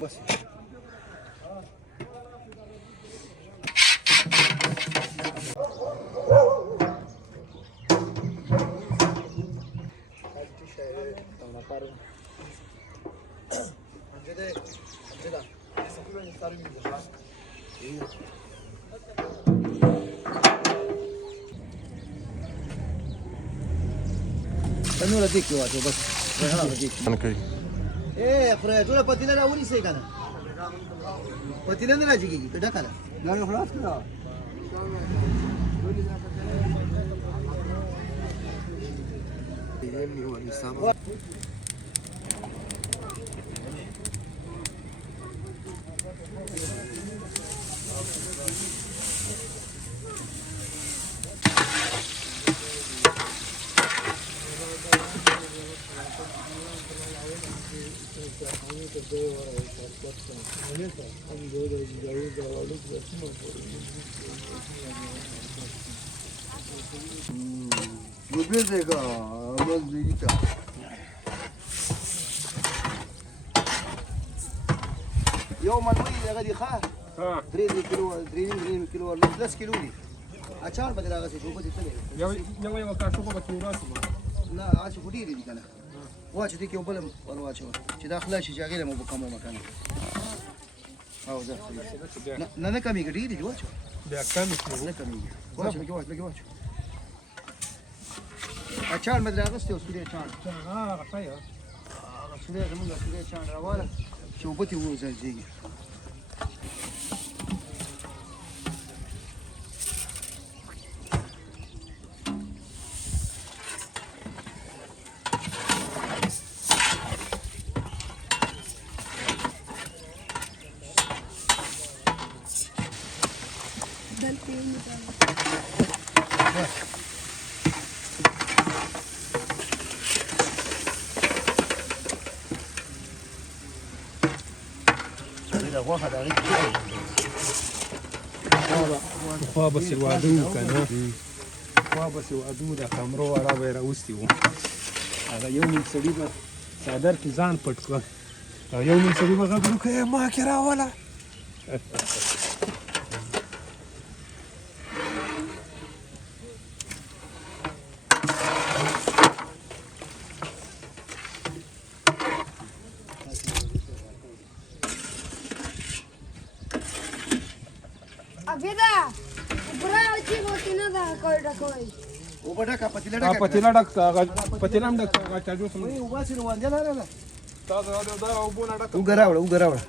بس تنور اديك واجو بس ريحان اديك انا كي ايه خريج ولا پتیلا راوړي سي کنه پتیلا نه راځيږي کډه کنه دا خلاص کړه اللي هو الإصابة Любезega, los vidita. يوم المي غادي خا 3 كيلو 3 كيلو 3 كيلو دي اچار بدل هغه څه شوبه دي تلې یو کا شوبه به توراسي نه اچ فټی دي کنه واچ دي کې وبل ورواچو چې داخله شي جاګه مو بکمو مکان او ده نه نه کمی ګډی دي واچو بیا کمی نه کمی واچو واچو اچار بدل هغه څه وسوله اچار غفایا سوله زموږ سوله اچار راواله شوبه دي وځي خوا بس وادو کنه خوا بس وادو د کمرو را به راوستي وو هغه یو نیم سړي به څادر کې ځان پټ کړ او یو نیم سړي به غږ وکړ ما کې راوله پتیلا ډک پتیلا هم ډک چاجو سم وای واسي روان دي نه نه تا دا او بونه ډک وګراوړه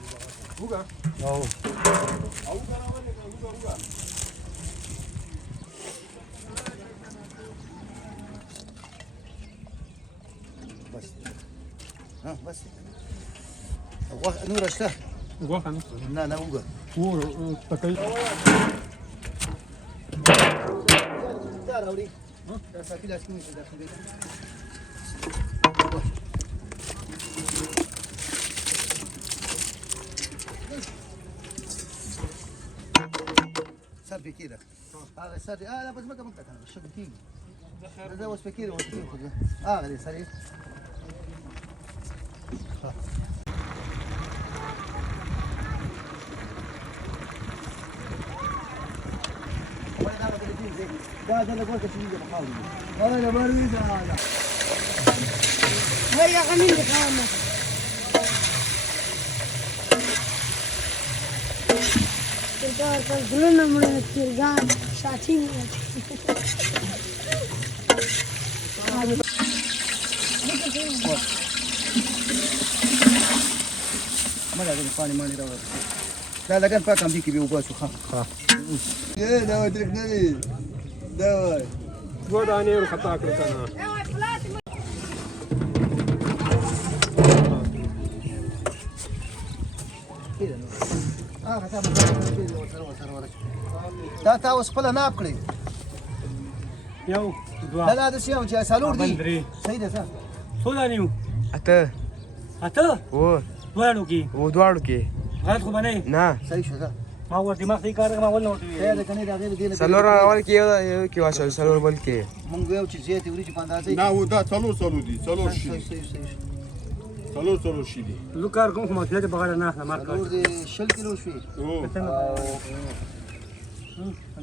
وګا او بس ها بس نور اشته وګا نه نه وګا و تکای راوړي دا ساتي لاس کې مشه داخلي سر فكيرة هذا سر لا بس ما كمان كان الشغل تيجي ده بس فكيرة وتيجي غادي سريع ده اللي قلت شيء بحاول هذا مريض هذا هيا غني خامة تدار كلنا من الترجان شاتين ما لازم فاني ماني دور لا كان فاكم ديك بيوباسو خا ايه ده ودركني ده وداني وخطاك لكنا دا تاسو خپل نه کړی یو دوه دا د سیاو چې سالور دی صحیح ده څه سودانیو اته و دوړو کې و دواړو کې غلط خو باندې نه صحیح شو دا ما ور دماغ یې کار ما ول نو دا د کني دا غیر دی سلور اول کې یو کې واسه سلور بل کې مونږ یو چې زیات وری چې پاندازې نه و دا څلور دي څلور شي صحیح څلور شي دي لو کار کوم خو مسله ته بغیر نه اخلم مار کار څلور دې 20 کیلو شوي او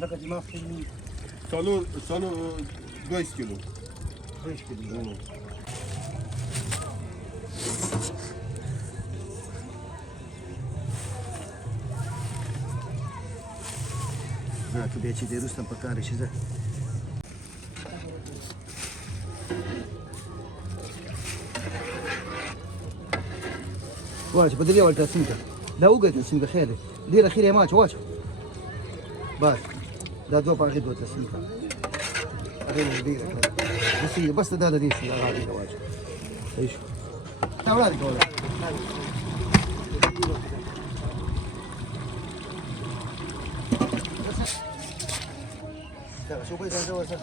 دا که دماغ کې څلور 2 کیلو زه ته بیا چې دې رستم په کار شي زه واچ بدري اول تسمكه لا وقت تسمكه خير دير خير يا ماتش واچ بس دا دوه باغي دوه تسمكه دير بس دا دي شي غادي واچ ايش تعال لك ولا شو بغيت انت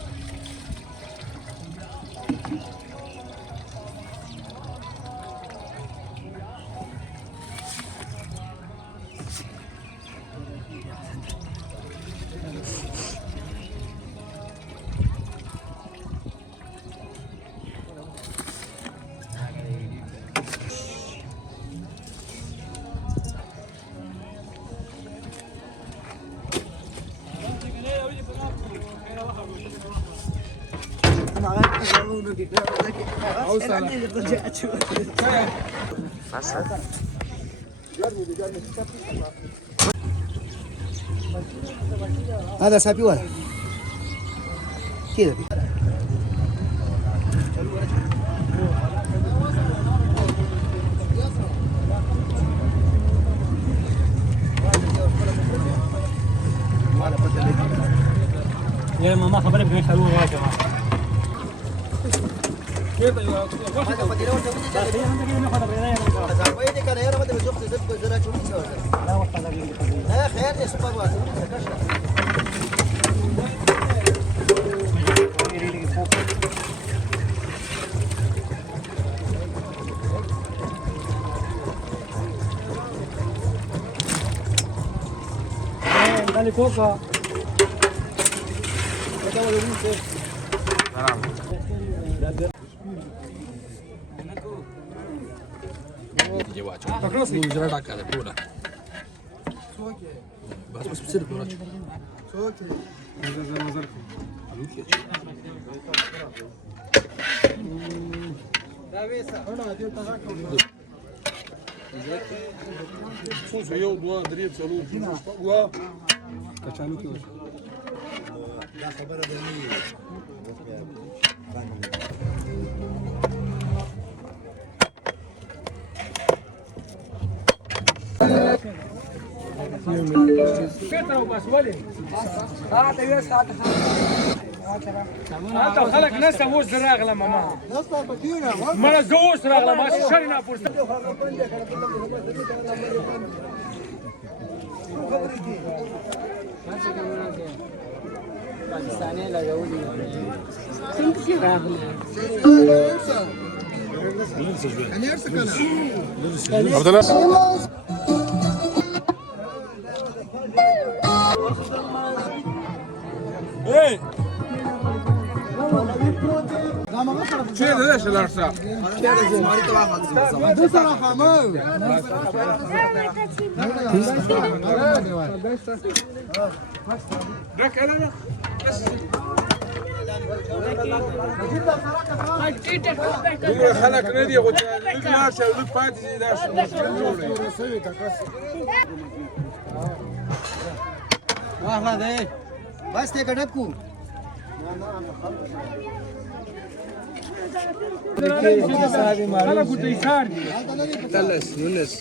هذا سابي ولا كذا يا ماما خبرك ايش هو يا جماعه كيف dale coca. زړه ډاکه ده ټوله بس بصير ورا اوكي نظر شوف يو دوا دريب سالو وا کچالو کې دا خبره ده فكره وبس ولي ته ساعت انت خلق ناس وش راغله ماما ما زوش راغله ما شرنا فرصه पाकिस्तानी लगाउली ايه شو ده ايش الارسال خلق ندي غوت لا شو لك فاتي دا شو واحد ده بس ته ګډب کو انا كنت يسار تلس يونس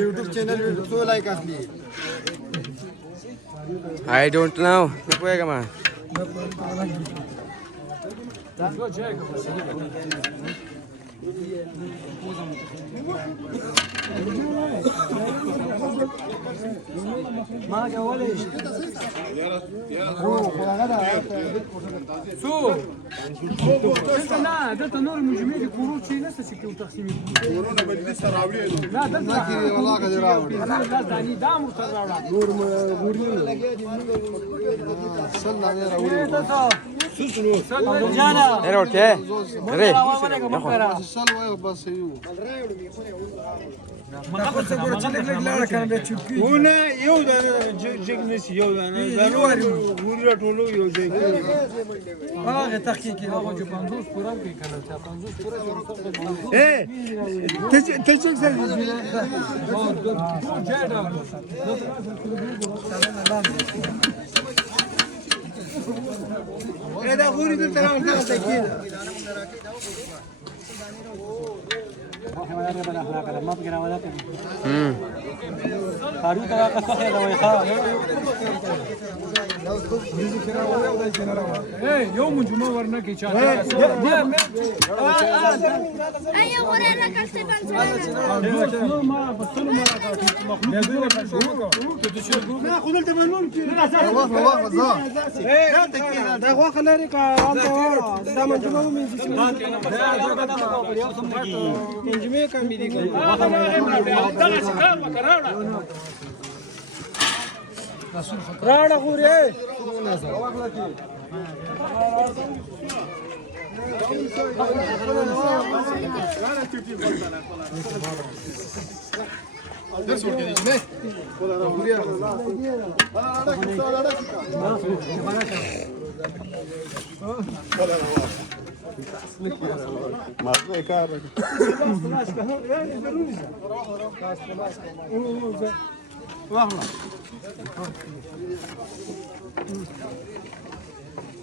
YouTube channel तो लाइक असली I don't know. Puede más. څو دلته نه دلته نور مجموعې دي کورو چې نشته چې کوم تقسیم کورونه بدلی سره راوړي نه دلته والله قد راوړي دا دانی دا مو سره راوړه نور غوري سلنا نه راوړي Era okay. Re. سل وای بس یو ونه یو د جګ نسی یو د وریا ټولو یو ځای هغه تحقیق کې هغه چې 50 پورا کوي کنه 50 پورا ته څه څه دا غوري د ترام ته کېده يوم الجمعة ورنا كي شاء ايوه ورانا كاستبان خذ انت منون دا خو خلاري کا دا منجمه من منجمه کم دي راړه غوري درس ورکړي نه ما کار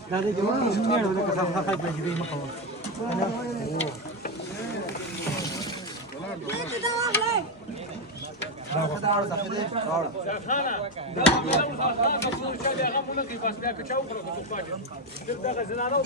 دا دې جوړه نه ولا که څنګه خای په دې مخه راغله